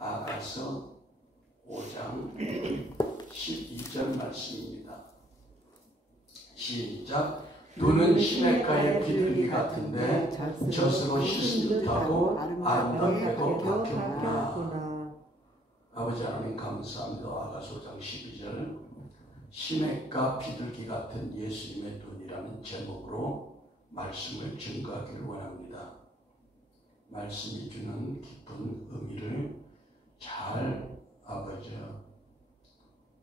아가서 5장 12절 말씀입니다. 시작. 눈은 시냇가의 비둘기 같은데 젖으로 씻은 듯하고 아름답게도 박혔구나. 아버지 하나님 감사합니다. 아가서 5장 12절 시냇가 비둘기 같은 예수님의 눈이라는 제목으로 말씀을 증거하기를 원합니다. 말씀이 주는 깊은 의미를 잘 아버지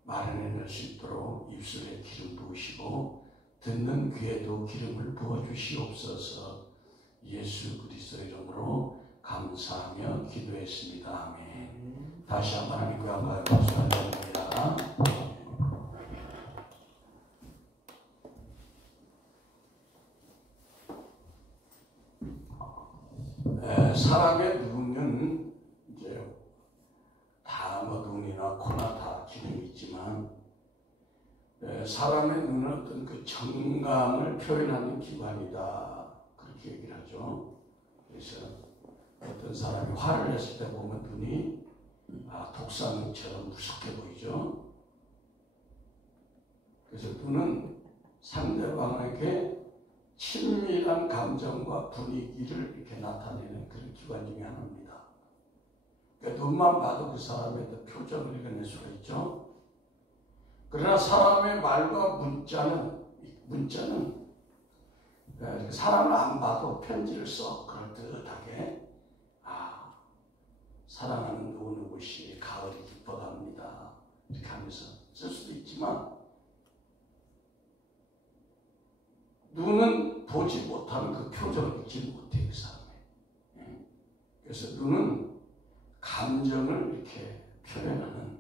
말해낼 수 있도록 입술에 기름 부으시고 듣는 귀에도 기름을 부어주시옵소서. 예수 그리스도 이름으로 감사하며 기도했습니다. 아멘. 다시 한번 하나님께 영광을 박수드립니다. 사람의 눈은 이제 다 눈이나 코나 다 기능이 있지만 사람의 눈은 어떤 그 정감을 표현하는 기관이다 그렇게 얘기를 하죠. 그래서 어떤 사람이 화를 냈을 때 보면 눈이 독사능처럼 무섭게 보이죠. 그래서 눈은 상대방에게 친밀한 감정과 분위기를 이렇게 나타내는 그런 기관 중에 하나입니다. 그러니까 눈만 봐도 그 사람의 표정을 읽어낼 수가 있죠. 그러나 사람의 말과 문자는 사람을 안 봐도 편지를 써 그럴듯하게 사랑하는 누구누구씨 가을이 기뻐갑니다 이렇게 하면서 쓸 수도 있지만 눈은 보지 못하는 그 표정을 읽지 못해요, 그 사람이. 그래서 눈은 감정을 이렇게 표현하는,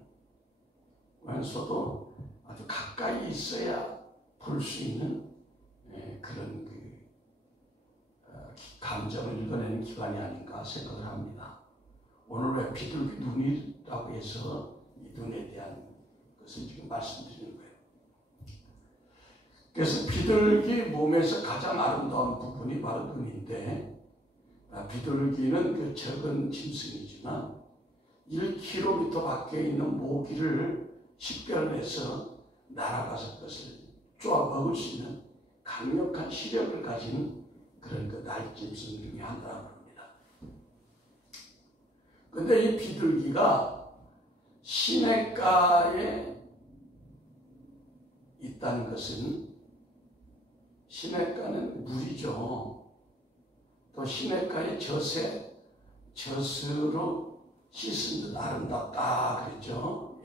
왼손도 아주 가까이 있어야 볼 수 있는 그런 감정을 읽어내는 기관이 아닌가 생각을 합니다. 오늘 왜 비둘기 눈이라고 해서 이 눈에 대한 것을 지금 말씀드리는 거예요. 그래서 비둘기 몸에서 가장 아름다운 부분이 바로 눈인데, 비둘기는 그 적은 짐승이지만 1km 밖에 있는 모기를 식별해서 날아가서 그것을 쪼아 먹을 수 있는 강력한 시력을 가진 그런 그 날짐승 중에 하나라고 합니다. 그런데 이 비둘기가 시냇가에 있다는 것은, 시냇가는 물이죠. 또 시냇가의 젖으로 씻은 듯 아름답다 그랬죠.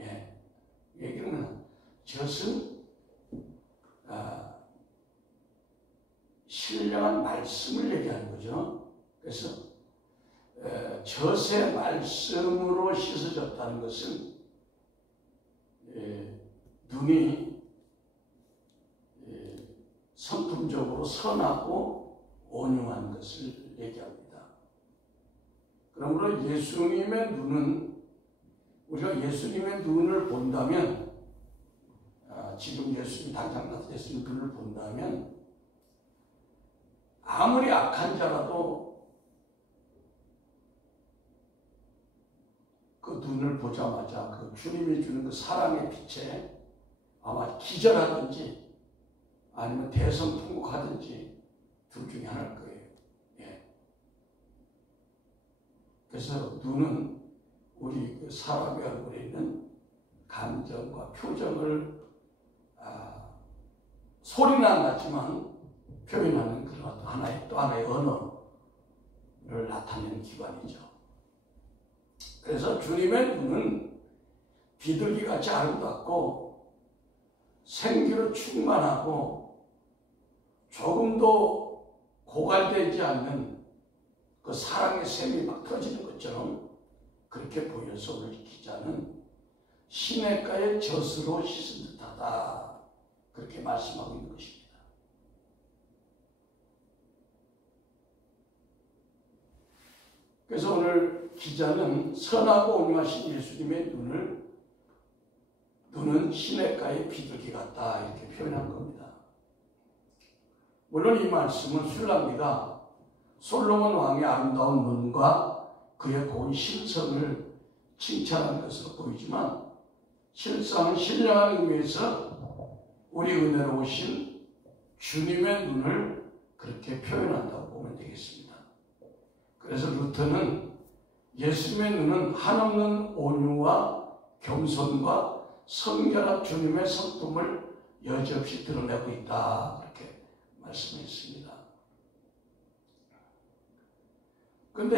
얘기는 젖은 신령한 말씀을 얘기하는 거죠. 그래서 젖의 말씀으로 씻어졌다는 것은 눈이 성품적으로 선하고 온유한 것을 얘기합니다. 그러므로 예수님의 눈은, 우리가 예수님의 눈을 본다면, 지금 예수님 당장 나타난 예수님 눈을 본다면 아무리 악한 자라도 그 눈을 보자마자 그 주님이 주는 그 사랑의 빛에 아마 기절하든지 아니면 대성통곡하든지 둘 중에 하나일 거예요. 그래서 눈은 우리 그 사람의 얼굴에 있는 감정과 표정을 소리는 안 나지만 표현하는 그런 또 하나의 언어를 나타내는 기관이죠. 그래서 주님의 눈은 비둘기같이 아름답고 생기로 충만하고 조금도 고갈되지 않는 그 사랑의 샘이 막 터지는 것처럼 그렇게 보여서 오늘 기자는 시냇가의 젖으로 씻은 듯하다 그렇게 말씀하고 있는 것입니다. 그래서 오늘 기자는 선하고 온유하신 예수님의 눈은 시냇가의 비둘기 같다 이렇게 표현한 겁니다. 물론 이 말씀은 술람비가 솔로몬 왕의 아름다운 눈과 그의 고운 심성을 칭찬하는 것으로 보이지만 실상은 신령한 의미에서 우리 은혜로우신 주님의 눈을 그렇게 표현한다고 보면 되겠습니다. 그래서 루터는 예수님의 눈은 한없는 온유와 겸손과 성결한 주님의 성품을 여지없이 드러내고 있다, 그렇게 말씀했습니다. 그런데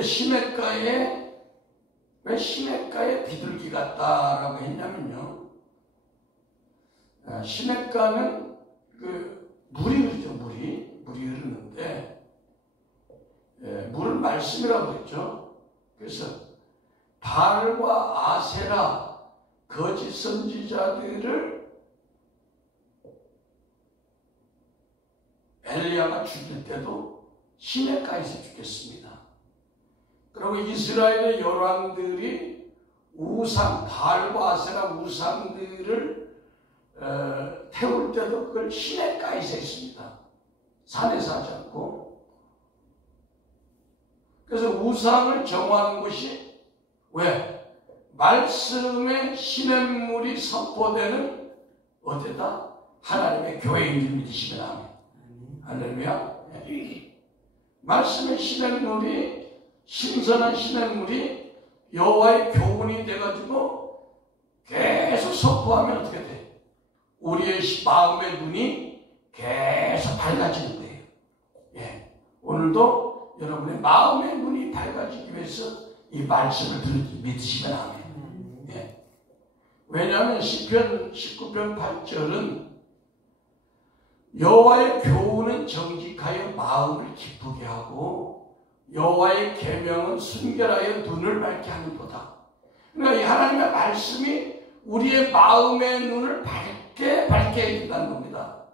왜 시냇가에 비둘기 같다라고 했냐면요, 시냇가는 물이 흐르죠. 물이 흐르는데 물을 말씀이라고 했죠. 그래서 바알과 아세라 거짓 선지자들을 엘리야가 죽일 때도 시냇가에서 죽였습니다. 그리고 이스라엘의 열왕들이 바알과 아세라 우상들을 태울 때도 그걸 시냇가에서 했습니다. 산에서 하지 않고. 그래서 우상을 정화하는 것이 왜? 말씀의 시냇물이 선포되는 어디다? 하나님의 교회인 줄 믿으시면 아멘. 할렐루야. 말씀의 시냇물이, 신선한 시냇물이 여호와의 교훈이 돼가지고 계속 선포하면 어떻게 돼? 우리의 마음의 눈이 계속 밝아지는 거예요. 예. 오늘도 여러분의 마음의 눈이 밝아지기 위해서 이 말씀을 믿으시면 아멘. 예. 왜냐하면 시편 19편 8절은 여호와의 교훈은 정직하여 마음을 기쁘게 하고 여호와의 계명은 순결하여 눈을 밝게 하는도다. 그러니까 이 하나님의 말씀이 우리의 마음의 눈을 밝게 해준다는 겁니다.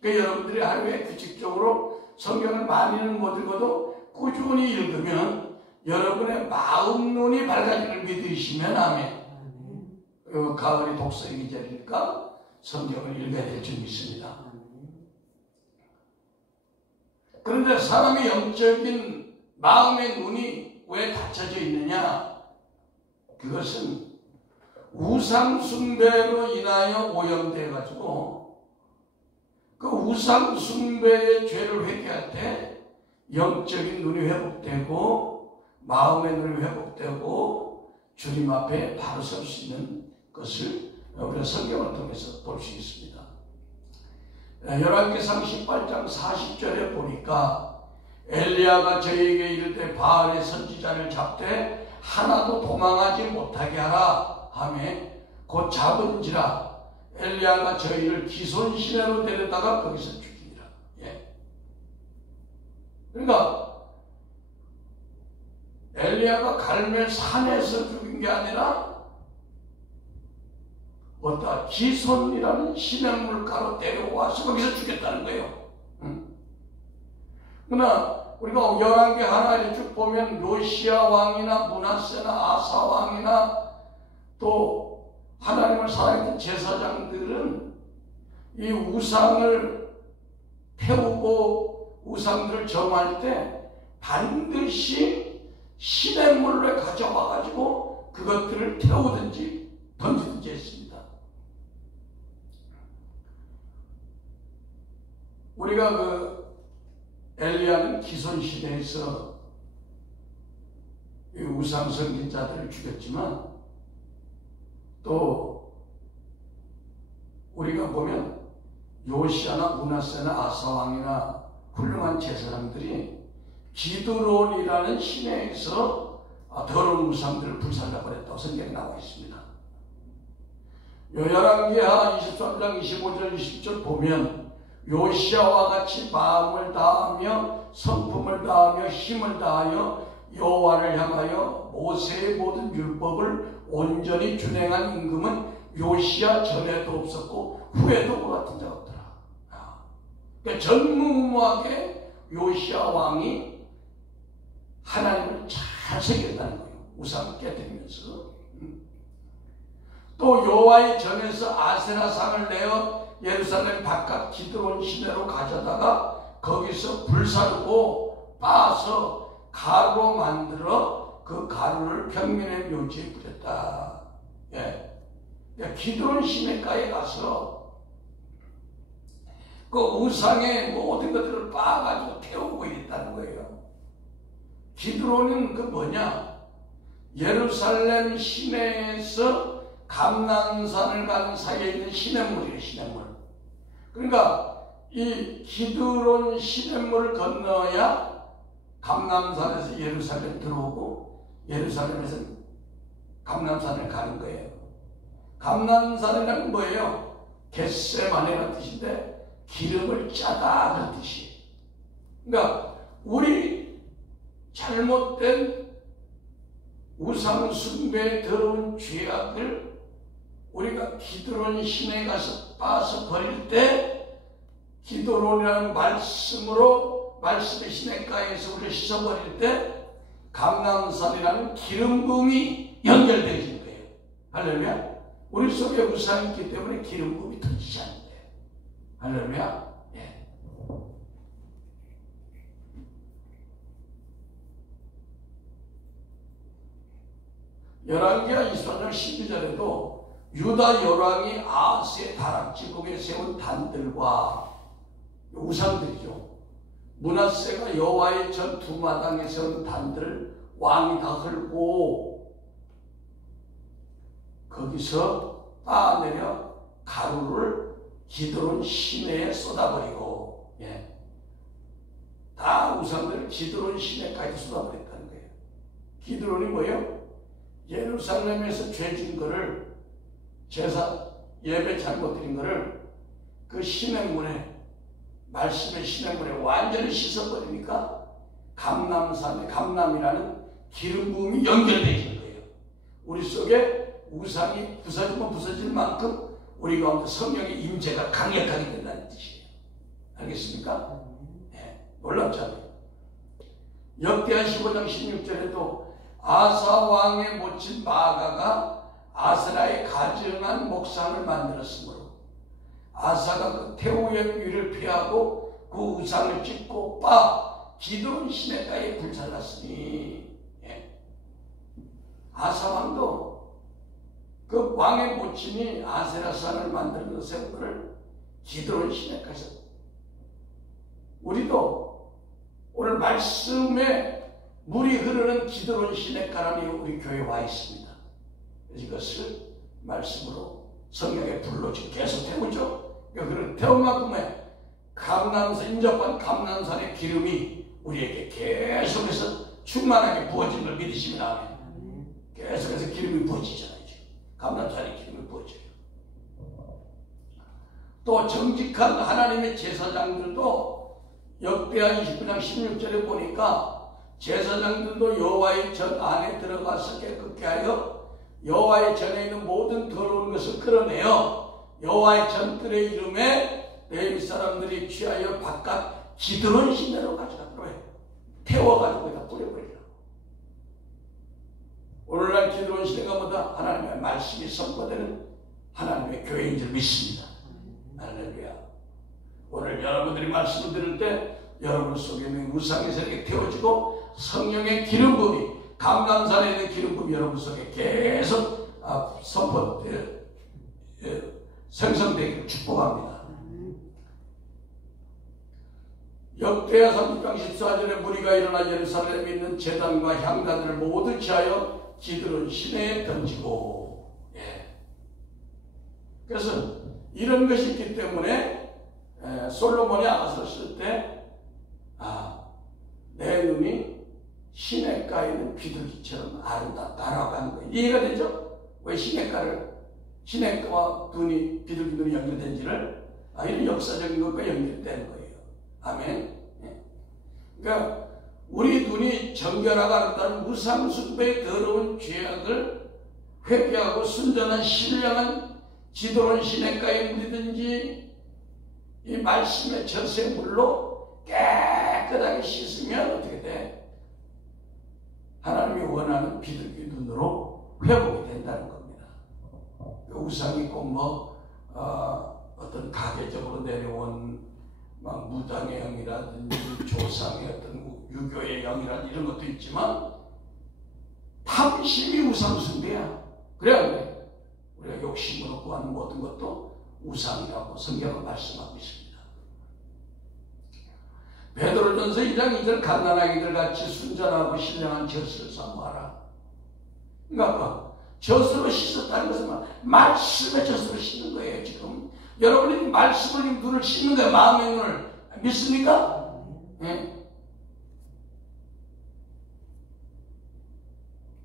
그러니까 여러분들이 하루에 규칙적으로 성경을 많이는 못 읽어도 꾸준히 읽으면 여러분의 마음 눈이 밝아지는 믿으시면 아멘. 가을이 독서의 계절이니까 성경을 읽어야 될 줄 믿습니다. 그런데 사람의 영적인 마음의 눈이 왜 닫혀져 있느냐? 그것은 우상 숭배로 인하여 오염되어 가지고 그 우상 숭배의 죄를 회개할 때 영적인 눈이 회복되고 마음의 눈이 회복되고 주님 앞에 바로 설 수 있는 것을 우리가 성경을 통해서 볼 수 있습니다. 열왕기상 18장 40절에 보니까 엘리야가 저에게 이르되 바알의 선지자를 잡되 하나도 도망하지 못하게 하라 하며 곧 잡은지라 엘리야가 저희를 기손 시내로 데려다가 거기서 죽이니라. 예. 그러니까 엘리야가 갈멜 산에서 죽인 게 아니라 기손이라는 시냇물가로 데려와서 거기서 죽였다는 거예요. 그러나 우리가 열왕기 하나를 쭉 보면 요시야 왕이나 므낫세나 아사 왕이나 또 하나님을 사랑했던 제사장들은 이 우상을 태우고 우상들을 정할 때 반드시 시냇물로 가져와 가지고 그것들을 태우든지 던지든지 했습니다. 우리가 엘리야는 기손 시대에서 우상 선지자들을 죽였지만 또 우리가 보면 요시야나 므낫세나 아사 왕이나 훌륭한 제사장들이 기드론이라는 시내에서 더러운 우상들을 불살라버렸다고 성경에 나와 있습니다. 열왕기하 23장 25절 20절 보면 요시야와 같이 마음을 다하며 성품을 다하며 힘을 다하여 여호와를 향하여 모세의 모든 율법을 온전히 준행한 임금은 요시야 전에도 없었고 후에도 그 같은 자가 없더라. 그러니까 전무후무하게 요시야 왕이 하나님을 잘 새겼다는 거예요. 우상을 깨뜨리면서. 또 여호와의 전에서 아세라상을 내어 예루살렘 바깥 기드론 시내로 가져다가 거기서 불사르고 빻아서 가루로 만들어 그 그 가루를 평면의 묘지에 뿌렸다. 예. 그러니까 기드론 시내가에 가서 그 우상의 모든 것들을 빻아가지고 태우고 있다는 거예요. 기드론은 그 뭐냐? 예루살렘 시내에서 감난산을 가는 사이에 있는 시냇물이에요, 시냇물. 그러니까 이 기드론 시냇물을 건너야 감난산에서 예루살렘 들어오고 예루살렘에서 감난산을 가는 거예요. 감난산이라는 뭐예요? 겟세마네라는 뜻인데 기름을 짜다 그런 뜻이에요. 그러니까 우리 잘못된 우상 숭배에 더러운 죄악을 우리가 기드론 시내에 가서 빠서 버릴 때 기드론이라는 말씀으로 말씀의 시냇가에서 우리를 씻어버릴 때 감람산이라는 기름 부음이 연결되어지는 거예요. 할렐루야. 우리 속에 우상이 있기 때문에 기름 부음이 터지지 않는 거예요. 할렐루야. 예. 열왕기하 24장 12절에도 유다 열왕이 아하스의 다락지붕에 세운 단들과 우상들이죠. 므낫세가 여호와의 전 두마당에 세운 단들을 왕이 다 헐고 거기서 따내려 가루를 기드론 시내에 쏟아버리고, 예. 다 우상들을 기드론 시내까지 쏟아버렸다는 거예요. 기드론이 뭐예요? 예루살렘에서 죄진 거를 제사 예배 잘못 드린 거를 그 시냇물에 말씀의 시냇물에 완전히 씻어버리니까 감람산에 감람이라는 기름 부음이 연결되어지는 거예요. 우리 속에 우상이 부서지면 부서질 만큼 우리 가운데 성령의 임재가 강력하게 된다는 뜻이에요. 알겠습니까? 네, 놀랍잖아요. 역대하 15장 16절에도 아사 왕의 모친 마아가가 아세라의 가증한 목상을 만들었으므로 아사가 그 태우의 위를 피하고 그 우상을 찍고 빻아 기드론 시내가에 불살랐으니, 예. 아사 왕도 그 왕의 모친이 아세라산을 만드는 것을 기드론 시내가에서 우리도 오늘 말씀에 물이 흐르는 기드론 시냇가람이 우리 교회에 와 있습니다. 이것을 말씀으로 성령의 불로 지금 계속 태우죠. 그런 태운 만큼의 감람산, 인접한 감람산의 기름이 우리에게 계속해서 충만하게 부어지는 걸 믿으시면 아멘. 계속해서 기름이 부어지잖아요. 지금 감람산의 기름이 부어져요. 또 정직한 하나님의 제사장들도 역대하 29장 16절에 보니까 제사장들도 여호와의 전 안에 들어가서 깨끗게 하여 여호와의 전에 있는 모든 더러운 것을 끌어내어 여호와의 전뜰의 이름에 레위 사람들이 취하여 바깥 기드론 시내로 가져가도록 해요. 태워가지고 거기다 뿌려버리라고. 오늘날 기드론 시내가 뭐다? 하나님의 말씀이 선포되는 하나님의 교회인 줄 믿습니다. 할렐루야. 오늘 여러분들이 말씀을 들을 때 여러분 속에 있는 우상의 세력이 태워지고 성령의 기름 부음이 감람산에 있는 기름 부음이 여러분 속에 계속 생성되기를 축복합니다. 역대하 30장 14절에 무리가 일어나 예루살렘에 있는 제단과 향단들을 모두 취하여 기드론 시내에 던지고, 예. 그래서 이런 것이 있기 때문에 솔로몬이 아가서를 쓸 때 내 눈이 시냇가에 있는 비둘기처럼 아름답다라고 하는 거예요. 이해가 되죠? 왜 시냇가와 눈이 비둘기 눈이 연결된지를 이런 역사적인 것과 연결되는 거예요. 아멘. 예. 그러니까 우리 눈이 정결하고 아름다운 우상 숭배의 더러운 죄악을 회개하고 순전한 신령한 기드론 시냇가에 물이든지 이 말씀의 저세물로 깨끗하게 씻으면 어떻게 돼? 하나님이 원하는 비둘기 눈으로 회복이 된다는 겁니다. 우상이 꼭 어떤 가계적으로 내려온 막 무당의 영이라든지 조상의 어떤 유교의 영이라든지 이런 것도 있지만 탐심이 우상숭배야. 그래 우리가 욕심으로 구하는 모든 것도 우상이라고 성경은 말씀하고 있습니다. 베드로전서 2장 2절 갓난아기들 같이 순전하고 신령한 젖을 사모하라. 그러니까 젖으로 씻었다는 것은 말씀의 젖으로 씻는 거예요. 지금 여러분이 말씀을 눈을 씻는 거예요. 마음의 눈을. 믿습니까? 네.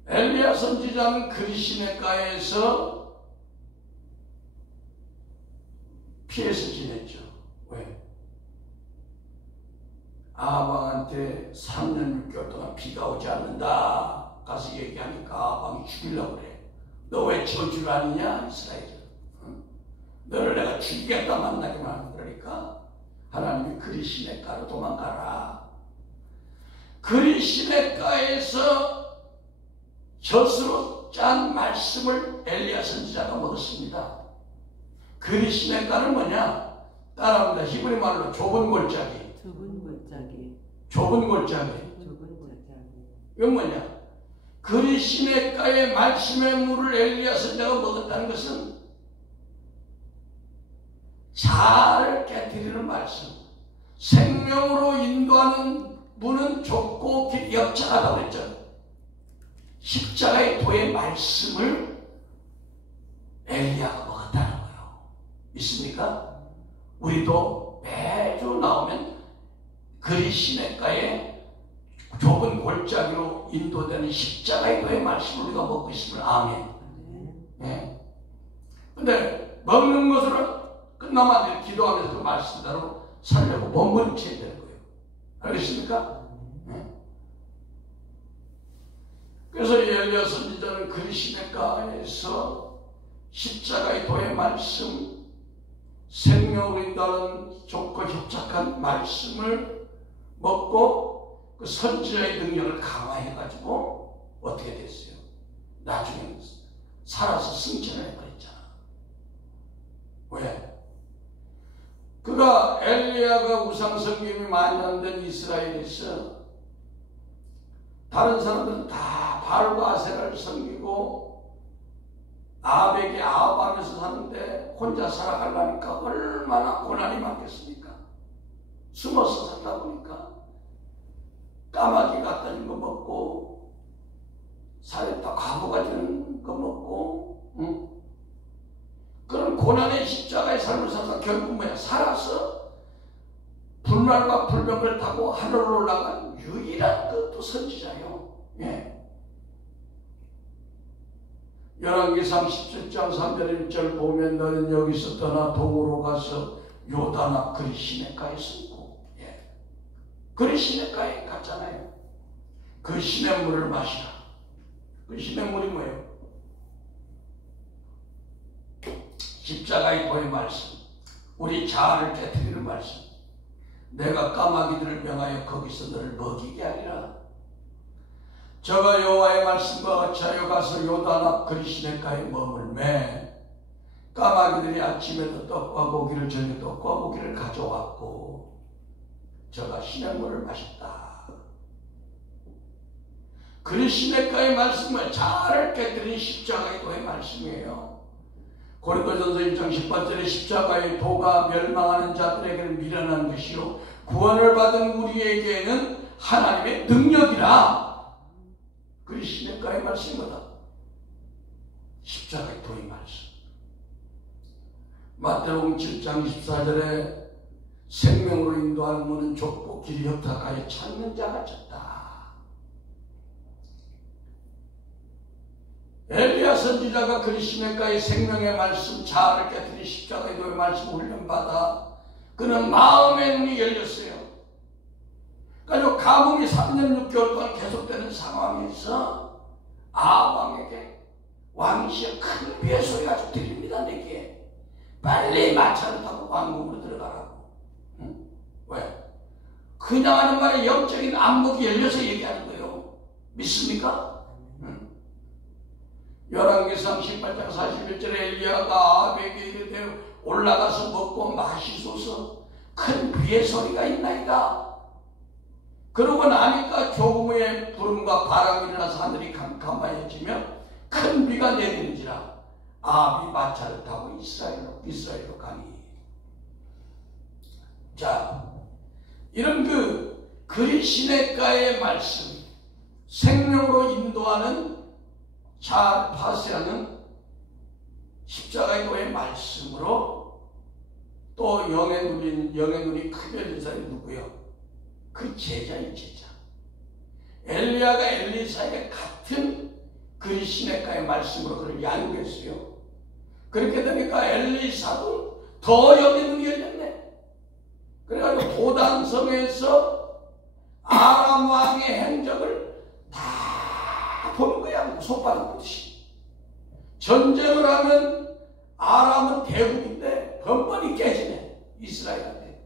엘리야 선지자는 그리시네가에서 피해서 지냈죠. 왜? 아방한테 3년 6개월 동안 비가 오지 않는다 가서 얘기하니까 아방이 죽이려고 그래. 너 왜 저주를 하느냐 이스라엘. 응? 너를 내가 죽이겠다 만나기만 하는 거니까 하나님이 그리시네가로 도망가라. 그리시네가에서 젖으로 짠 말씀을 엘리야 선지자가 먹었습니다. 그리시네가는 뭐냐? 따라합니다. 히브리 말로 좁은 골짜기. 좁은 골짜기. 이건 뭐냐? 그리시네가의 말씀의 물을 엘리야 선지자가 먹었다는 것은 자아를 깨뜨리는 말씀. 생명으로 인도하는 문은 좁고 길이 협착하다고 그랬죠. 십자가의 도의 말씀을 엘리야가 먹었다는 거예요. 있습니까? 우리도 매주 나오면 그리시네가의 좁은 골짜기로 인도되는 십자가의 도의 말씀을 우리가 먹고 있으면 아멘. 네. 근데 먹는 것으로 끝나면 안 돼요. 기도하면서 그 말씀대로 살려고 몸부림쳐야 되는 거예요. 알겠습니까? 네. 그래서 엘리야 선지자는 그리시네가에서 십자가의 도의 말씀, 생명으로 인도하는 좁고 협착한 말씀을 먹고 그 선지자의 능력을 강화해가지고 어떻게 됐어요? 나중에 살아서 승천을 해버렸잖아. 왜? 그가 엘리야가 우상숭배이 만연된 이스라엘에서 다른 사람들은 다 바알과 아세라를 섬기고 아벡의 아합하면서 사는데 혼자 살아가려니까 얼마나 고난이 많겠습니까? 숨어서 살다 보니까 까마귀 갖다 준 거 먹고 살했다 과부가 주는 거 먹고 응? 그런 고난의 십자가의 삶을 살아서 결국 뭐야? 살아서 불말과 불병을 타고 하늘로 올라간 유일한 또 선지자요. 예. 열왕기상 17장 3절 1절 보면 너는 여기서 떠나 동으로 가서 요단 앞 그리시네가에 숨고, 예. 그리시네가에 갔잖아요. 그 시냇물을 마시라. 그 시냇물이 뭐예요? 십자가의 도의 말씀, 우리 자아를 깨뜨리는 말씀. 내가 까마귀들을 명하여 거기서 너를 먹이게 하리라. 저가 여호와의 말씀과 같이 하여 가서 요단 앞 그리시네가에 머물매 까마귀들이 아침에도 떡과 고기를 저녁에 떡과 고기를 가져왔고 저가 시냇물을 마셨다. 그리시네가의 말씀은 자아를 깨뜨린 십자가의 도의 말씀이에요. 고린도전서 1장 18절에 십자가의 도가 멸망하는 자들에게는 미련한 것이요 구원을 받은 우리에게는 하나님의 능력이라. 그리시네가의 말씀이 뭐다? 십자가의 도의 말씀. 마태복음 7장 24절에 생명으로 인도하는 문은 좁고 길이 협착하여 찾는 자가 적다. 엘리야 선지자가 그리시네가의 생명의 말씀, 자아를 깨뜨린 십자가의 도의 말씀 훈련받아 그는 마음의 눈이 열렸어요. 그러니까 가뭄이 3년 6개월 동안 계속되는 상황에서 아합왕에게 왕이시여 큰 비의 소리가 아주 들립니다. 내게 빨리 마차를 타고 왕궁으로 들어가라고. 응? 왜? 그냥 하는 말에 영적인 안목이 열려서 얘기하는 거예요. 믿습니까? 열왕기상 18장 41절에 엘리야가 아합에게 이르되 올라가서 먹고 마시소서 큰 비의 소리가 있나이다. 그러고 나니까 조금의 여호와의 구름과 바람이 일어나서 하늘이 캄캄하여지며 큰 비가 내리는지라 아합이 마차를 타고 이스라엘로 가니. 자, 이런 그리 시냇가의 말씀, 생명으로 인도하는 잘 파쇄하는 십자가의 도의 말씀으로 또 영의 눈이 크게 열린 사람이 누구요? 그 제자의 제자. 엘리야가 엘리사에게 같은 그리 시냇가의 말씀으로 그를 양육했어요. 그렇게 되니까 엘리사도 더 영의 눈이 열렸네. 그래가지고 도단성에서 아람 왕의 행적을 다 보는 거야. 손바닥 보듯이. 전쟁을 하면 아람은 대국인데 번번이 깨지네. 이스라엘한테.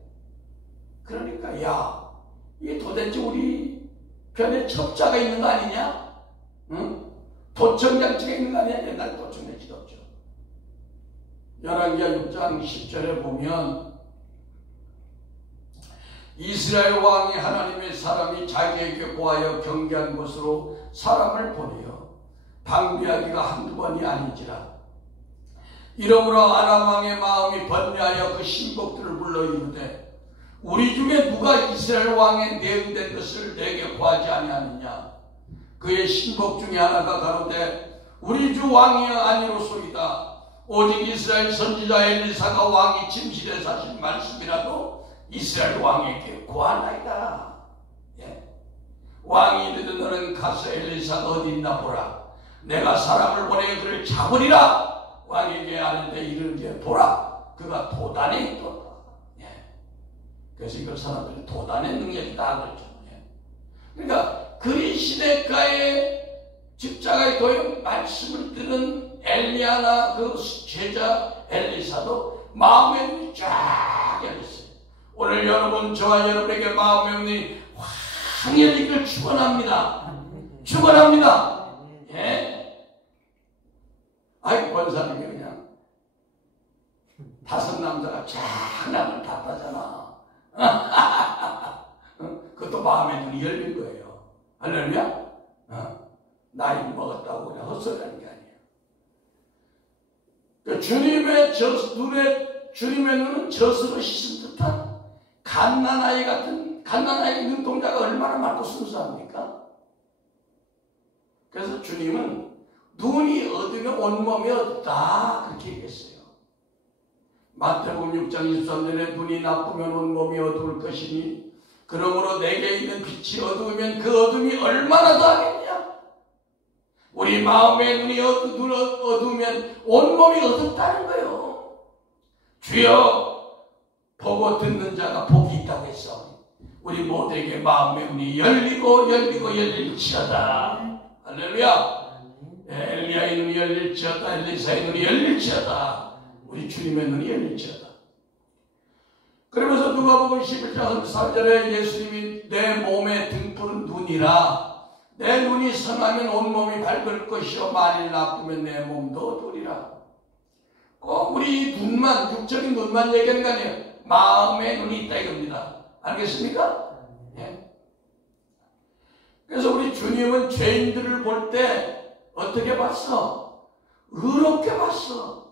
그러니까 야, 이게 도대체 우리 편에 첩자가 있는 거 아니냐? 응? 도청장치가 있는 거 아니냐? 옛날 도청장치도 없죠. 열왕기하 6장 10절에 보면 이스라엘 왕이 하나님의 사람이 자기에게 고하여 경계한 곳으로 사람을 보내어 방비하기가 한두 번이 아닌지라. 이러므로 아람 왕의 마음이 번뇌하여 그 신복들을 불러 이르되 우리 중에 누가 이스라엘 왕의 내응된 것을 내게 구하지 아니하느냐. 그의 신복 중에 하나가 가로되 우리 주 왕이여 아니로소이다. 오직 이스라엘 선지자 엘리사가 왕이 침실에 사신 말씀이라도 이스라엘 왕에게 구하나이다. 예. 왕이 이르되 너는 가서 엘리사가 어디 있나 보라. 내가 사람을 보내 그를 잡으리라. 왕에게 아는데 이르되 보라 그가 도단에 있도다. 예. 그래서 이걸 사람들이 도단의 능력이다 그랬죠. 예. 그러니까 그리 시냇가의 십자가의 도의 말씀을 들은 엘리야나 그 제자 엘리사도 마음의 눈이 쫙 열렸어요. 오늘 여러분, 저와 여러분에게 마음의 눈이 확 열리기를 축원합니다. 축원합니다. 예? 아이, 권사님이 그냥 5 남자가 쫙 남을 탔다잖아. 그것도 마음의 눈이 열린 거예요. 할렐루야? 나이 먹었다고 그냥 헛소리하는 게 아니에요. 그러니까 주님의 눈은 젖으로 씻은 듯한 갓난아이 같은, 갓난아이 눈동자가 얼마나 맑고 순수합니까? 그래서 주님은 눈이 어두면 온몸이 어둡다 그렇게 얘기했어요. 마태복음 6장 23절에 눈이 나쁘면 온몸이 어두울 것이니 그러므로 내게 있는 빛이 어두우면 그 어둠이 얼마나 더하겠냐. 우리 마음의 눈이 어두우면 온몸이 어둡다는 거예요. 주여, 보고 듣는 자가 복이 있다고 했어. 우리 모두에게 마음의 눈이 열릴지어다. 할렐루야. 엘리야의 눈이 열릴지어다. 엘리사의 눈이 열릴지어다. 우리 주님의 눈이 열릴지어다. 그러면서 누가복음 11장 3절에 예수님이 내 몸에 등불은 눈이라. 내 눈이 성하면 온몸이 밝을 것이요 만일 나쁘면 내 몸도 어두우리라. 꼭 우리 눈만, 육적인 눈만 얘기하는 거 아니에요. 마음의 눈이 있다 이겁니다. 알겠습니까? 예. 그래서 우리 주님은 죄인들을 볼 때 어떻게 봤어? 의롭게 봤어.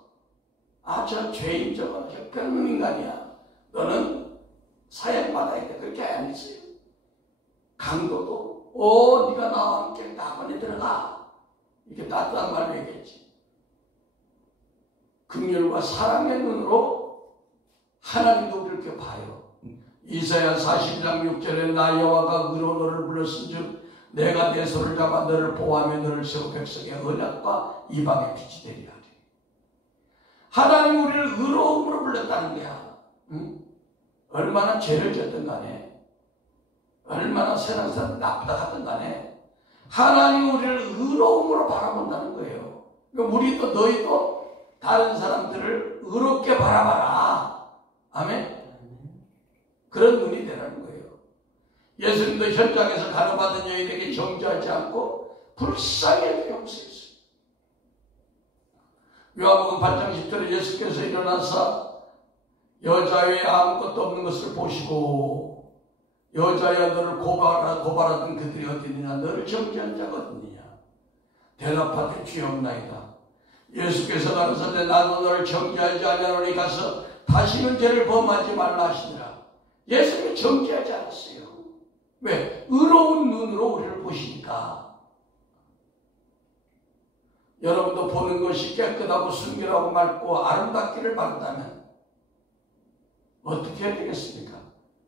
아, 저 죄인 저거 형편없는 인간이야. 너는 사형받아야 돼. 그렇게 안 했어요. 강도도 네가 나와 함께 낙원에 들어가. 이렇게 따뜻한 말로 얘기했지. 긍휼과 사랑의 눈으로 하나님도 그렇게 봐요. 이사야 42장 6절에 나 여호와가 의로 너를 불렀은즉 내가 내 손을 잡아 너를 보호하며 너를 세워 백성의 언약과 이방의 빛이 되리라. 하나님 우리를 의로움으로 불렀다는 거야. 응? 얼마나 죄를 졌든 간에 얼마나 세상 사람 나쁘다 하든 간에 하나님 우리를 의로움으로 바라본다는 거예요. 그러니까 우리도 너희도 다른 사람들을 의롭게 바라봐라. 아멘? 그런 눈이 되라는 거예요. 예수님도 현장에서 간호받은 여인에게 정죄하지 않고 불쌍히 용서했어요. 요한복음 8장 10절에 예수께서 일어나서 여자 외에 아무것도 없는 것을 보시고 여자야 너를 고발하던 그들이 어디 있느냐? 너를 정죄한 자가 어디 있느냐? 대답하되 주옵나이다. 예수께서 가라사대 나도 너를 정죄하지 아니하노니 가서 다시는 죄를 범하지 말라 하시니라. 예수님이 정죄하지 않았어요. 왜? 의로운 눈으로 우리를 보시니까. 여러분도 보는 것이 깨끗하고 순결하고 맑고 아름답기를 바란다면 어떻게 해야 되겠습니까?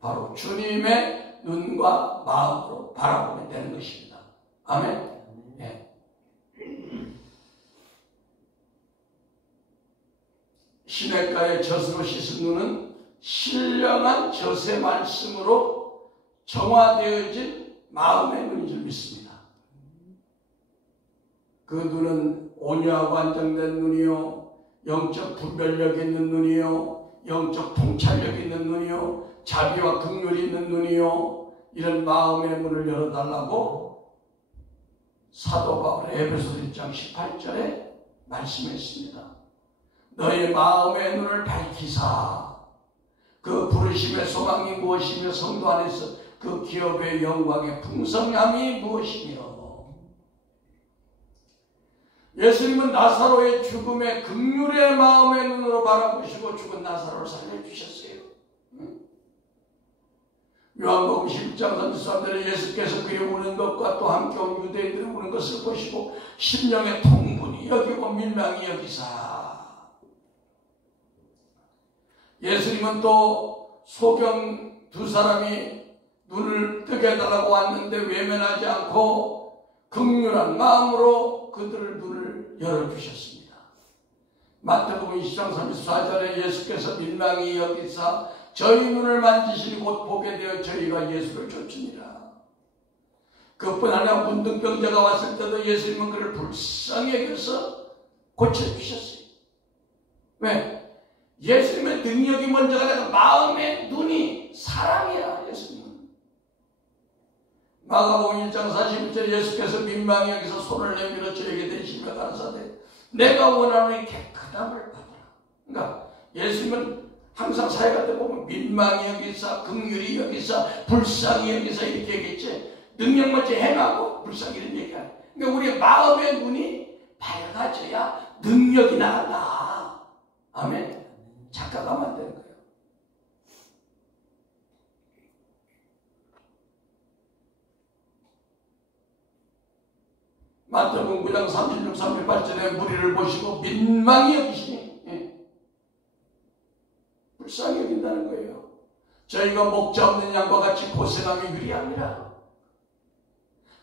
바로 주님의 눈과 마음으로 바라보게 되는 것입니다. 아멘. 예. 시냇가에 젖으로 씻은 눈은 신령한 젖의 말씀으로 정화되어진 마음의 눈인 줄 믿습니다. 그 눈은 온유하고 안정된 눈이요, 영적 분별력 있는 눈이요, 영적 통찰력 있는 눈이요, 자비와 긍휼이 있는 눈이요, 이런 마음의 문을 열어달라고 사도 바울의 에베소서 1장 18절에 말씀했습니다. 너의 마음의 눈을 밝히사 그 부르심의 소망이 무엇이며 성도 안에서 그 기업의 영광의 풍성함이 무엇이며. 예수님은 나사로의 죽음에 긍휼의 마음의 눈으로 바라보시고 죽은 나사로를 살려주셨어요. 요한복음 11장 33절에 예수께서 그의 우는 것과 또 함께 온 유대인들이 우는 것을 보시고 심령의 통분이 여기고 밀망이 여기사. 예수님은 또 소경 두 사람이 눈을 뜨게 해달라고 왔는데 외면하지 않고 긍휼한 마음으로 그들을 눈을 열어주셨습니다. 마태복음 20장 34절에 예수께서 밀망이 여기사 저희 눈을 만지시니 곧 보게 되어 저희가 예수를 쫓으니라. 그뿐 아니라 문둥병자가 왔을 때도 예수님은 그를 불쌍히 여겨서 고쳐주셨어요. 왜? 예수님의 능력이 먼저가 아니라 마음의 눈이 사랑이야. 예수님은 마가복음 1장 41절에 예수께서 민망히 여기서 손을 내밀어 저에게 대시며 가라사대 내가 원하노니 깨끗함을 받으라. 그러니까 예수님은 항상 사회가 때 보면 민망히 여기서 긍휼히 여기서 불쌍히 여기서 이렇게 얘기했지, 능력 먼저 행하고 불쌍히 이런 얘기 아니야. 그러니까 우리의 마음의 눈이 밝아져야 능력이 나간다. 아멘. 착각하면 안 되는 거예요. 마태복음 9장 36, 38절에 무리를 보시고 민망히 여기시니 불쌍히 여긴다는 거예요. 저희가 목자 없는 양과 같이 고생하며 유리합니다.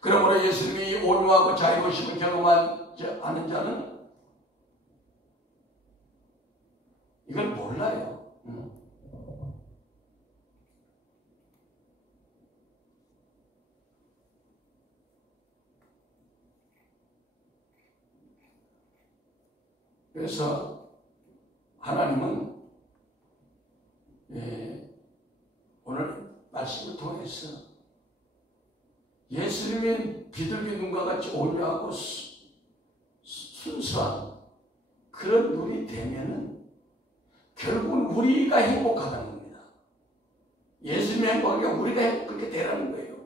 그러므로 예수님이 온유하고 자유로우심을 경험하지 않은 자는 이걸 몰라요. 그래서 하나님은 오늘 말씀을 통해서 예수님의 비둘기 눈과 같이 온유하고 순수한 그런 눈이 되면은 결국은 우리가 행복하다는 겁니다. 예수님의 행복하니까 우리가 그렇게 되라는 거예요.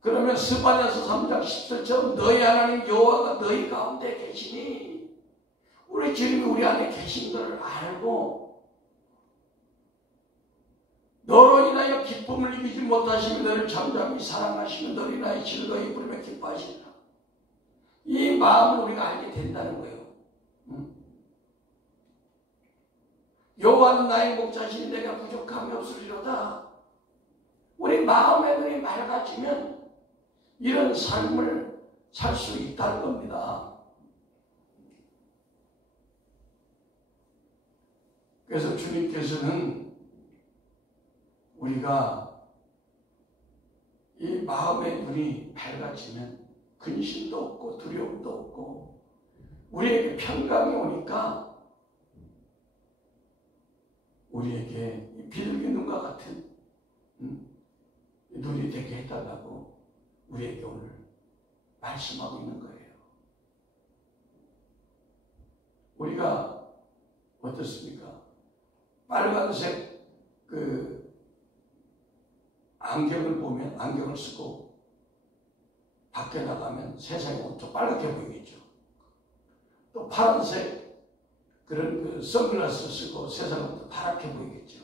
그러면 스바냐서 3장 10절처럼 너희 하나님 여호와가 너희 가운데 계시니 우리 주님이 우리 안에 계신 것을 알고 너로 인하여 기쁨을 이기지 못하시면 너를 잠잠히 사랑하시면 너로 인하여 즐거이 부르며 기뻐하시리라. 이 마음을 우리가 알게 된다는 거예요. 여호와는 나의 목자시니 내가 부족함이 없으리로다. 우리 마음의 눈이 맑아지면 이런 삶을 살 수 있다는 겁니다. 그래서 주님께서는 우리가 이 마음의 눈이 밝아지면 근심도 없고 두려움도 없고 우리에게 평강이 오니까 우리에게 비둘기 눈과 같은 눈이 되게 해달라고 우리에게 오늘 말씀하고 있는 거예요. 우리가 어떻습니까? 빨간색 안경을 보면 안경을 쓰고 밖에 나가면 세상이 엄청 빨갛게 보이겠죠. 또 파란색 그런 그 선글라스 쓰고 세상은 파랗게 보이겠죠.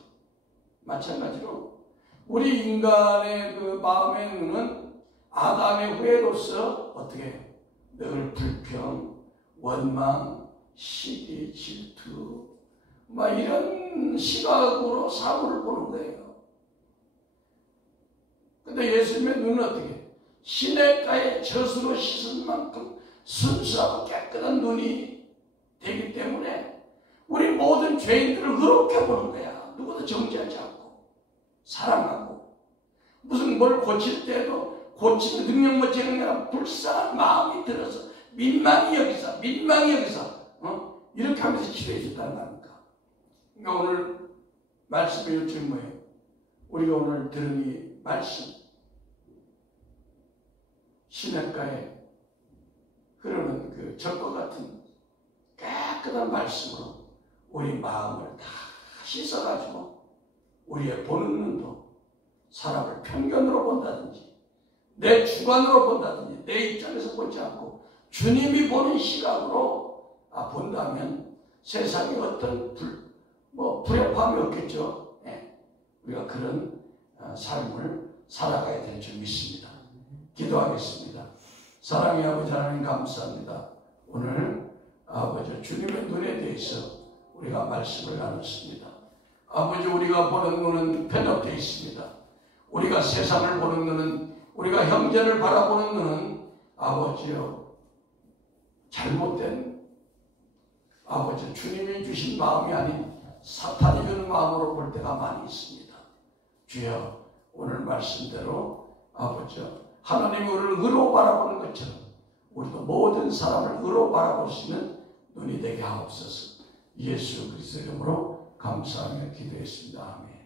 마찬가지로 우리 인간의 그 마음의 눈은 아담의 후예로서 어떻게 늘 불평, 원망, 시기, 질투 막 이런 시각으로 사고를 보는 거예요. 근데 예수님의 눈은 어떻게 시냇가에 젖으로 씻은 만큼 순수하고 깨끗한 눈이 되기 때문에 우리 모든 죄인들을 의롭게 보는 거야. 누구도 정죄하지 않고 사랑하고 무슨 뭘 고칠 때도 고치는 능력 못 지는 게 아니라 불쌍한 마음이 들어서 민망히 여기서 이렇게 하면서 치료해 준다는 겁니까? 그러니까 오늘 말씀의 요점이 뭐예요? 우리가 오늘 들은 이 말씀 시냇가에 흐르는 그 젖과 같은 깨끗한 말씀으로 우리 마음을 다 씻어가지고 우리의 보는 눈도 사람을 편견으로 본다든지 내 주관으로 본다든지 내 입장에서 보지 않고 주님이 보는 시각으로 본다면 세상에 어떤 불협화음이 없겠죠. 네. 우리가 그런 삶을 살아가야 될 줄 믿습니다. 기도하겠습니다. 사랑의 아버지 하나님 감사합니다. 오늘 아버지 주님의 눈에 대해서 우리가 말씀을 나눴습니다. 아버지 우리가 보는 눈은 편협되어 있습니다. 우리가 세상을 보는 눈은 우리가 형제를 바라보는 눈은 아버지여 잘못된 아버지 주님이 주신 마음이 아닌 사탄이 주는 마음으로 볼 때가 많이 있습니다. 주여 오늘 말씀대로 아버지여 하나님이 우리를 의로 바라보는 것처럼 우리도 모든 사람을 의로 바라볼 수 있는 눈이 되게 하옵소서. 예수 그리스도 이름으로 감사하며 기도했습니다. 아멘.